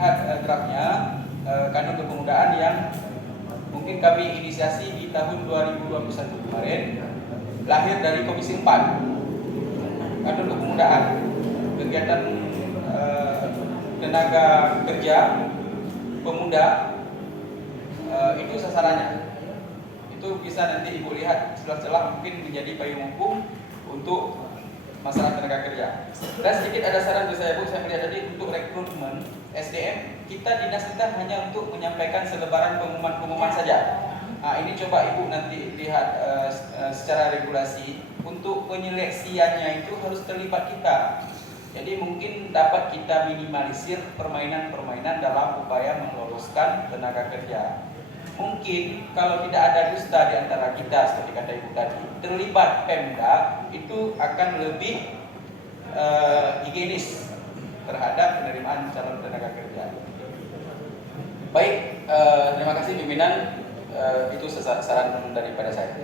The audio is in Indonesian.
lihat draftnya kanun kepemudaan yang mungkin kami inisiasi di tahun 2021 kemarin, lahir dari Komisi 4 kanun kepemudaan, kegiatan tenaga kerja pemuda, itu sasarannya. Itu bisa nanti Ibu lihat celah-celah mungkin menjadi payung hukum untuk masalah tenaga kerja. Dan sedikit ada saran dari saya, Bu, saya melihat tadi untuk rekrutmen SDM, dinas kita hanya untuk menyampaikan selebaran pengumuman-pengumuman saja. Nah, ini coba Ibu nanti lihat secara regulasi, untuk penyeleksiannya itu harus terlibat kita. Jadi mungkin dapat kita minimalisir permainan-permainan dalam upaya meloloskan tenaga kerja. Mungkin kalau tidak ada dusta di antara kita, seperti kata Ibu tadi, terlibat Pemda itu akan lebih higienis terhadap penerimaan calon tenaga kerja. Baik, terima kasih pimpinan. Itu saran daripada saya.